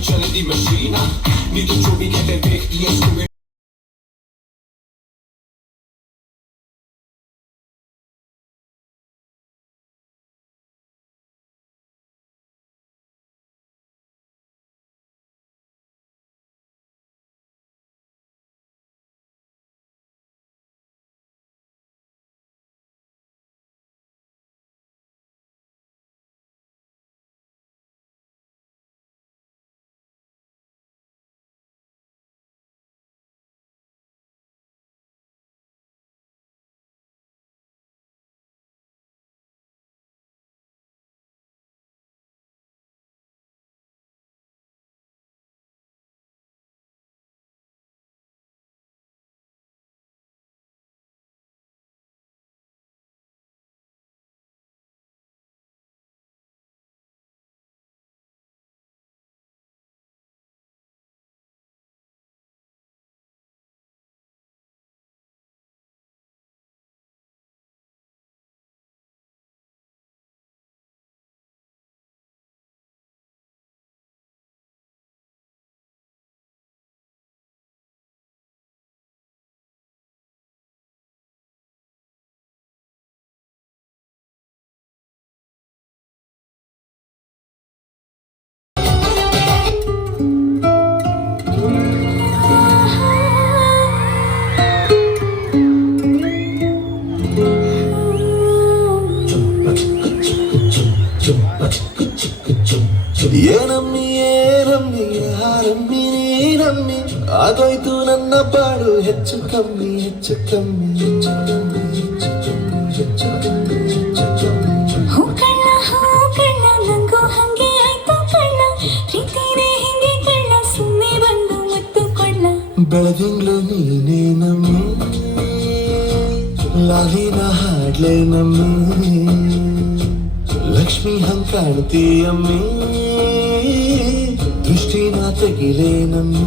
känner die Maschine. Niet de Joby get der Weg, die ist gut. ಏನಮ್ಮಿ ಏನಮ್ಮಿ ಯಾರಮ್ಮಿ ನೀನಮ್ಮಿ ಆಗೋಯ್ತು ನನ್ನ ಬಾಳು ಹೆಚ್ಚು ಕಮ್ಮಿ ಹೆಚ್ಚು ಕಮ್ಮಿ ಹೆಚ್ಚು ಕಮ್ಮಿ ಹೆಚ್ಚು ಕಮ್ಮಿ ಹೆಚ್ಚು ಕಮ್ಮಿ ಹೆಚ್ಚು ಕಮ್ಮಿ ಹೂ ಕಣ್ಣ ನಂಗೂ ಹಂಗೆ ಆಯ್ತು ಕಣ್ಣ ಪ್ರೀತಿನೇ ಹಿಂಗೆ ಕಣ್ಣ ಸುಮ್ಮನೆ ಬಂದು ಮುತ್ತು ಕೊಳ್ಳ ಬೆಳದಿಂಗ್ಳು ನೀನೇ ನಮ್ಮಿ ಲಾಲಿನ ಹಾಡ್ಲೆ ನಮ್ಮಿ ಲಕ್ಷ್ಮಿ ಹಂಗ್ ಕಾಣ್ತೀಯಮ್ಮಿ ದೃಷ್ಟಿನ ತೆಗಿಲೇ ನಮ್ಮಿ